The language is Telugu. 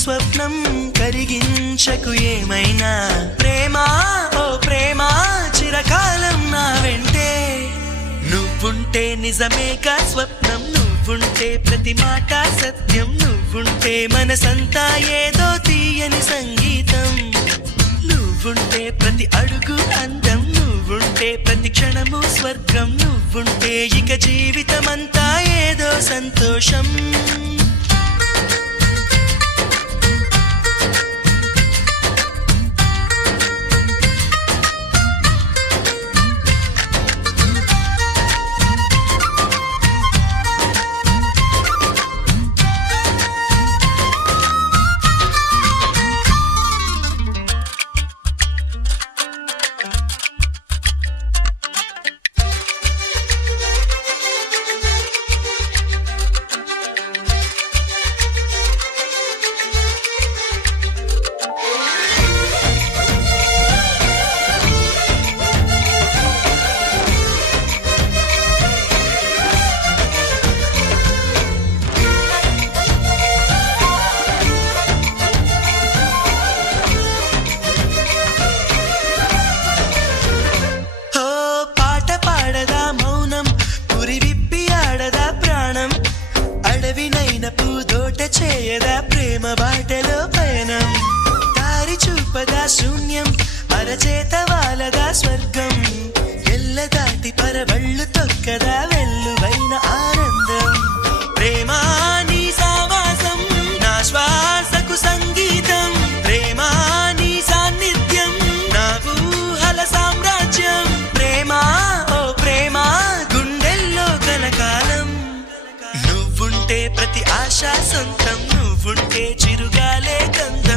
స్వప్నం కరిగించకు ఏమైనా ప్రేమ ఓ ప్రేమ చిరకాలం నా వెంటే నువ్వుంటే నిజమేగా స్వప్నం నువ్వుంటే ప్రతి మాట సత్యం నువ్వుంటే మనసంతా ఏదో తీయని సంగీతం నువ్వుంటే ప్రతి అడుగు అందం నువ్వుంటే ప్రతి క్షణము స్వర్గం నువ్వుంటే ఇక జీవితమంతా ఏదో సంతోషం చేయదా ప్రేమ బాటలో పయనం దారి చూపదా శూన్యం అరచేత వాలదా స్వర్గం ఎల్ల దాటి పరవళ్ళు తొక్కదా వెల్లువైన ఆనందం ప్రేమ నీ సావాసం నా శ్వాసకు సంగీతం ప్రేమ నీ సాన్నిధ్యం నా ఊహల సామ్రాజ్యం ప్రేమ ఓ ప్రేమ గుండెల్లో కలకాలం నువ్వుంటే ప్రతి ఆశ సొంతం నువ్వుంటే చిరుగాలే గంధం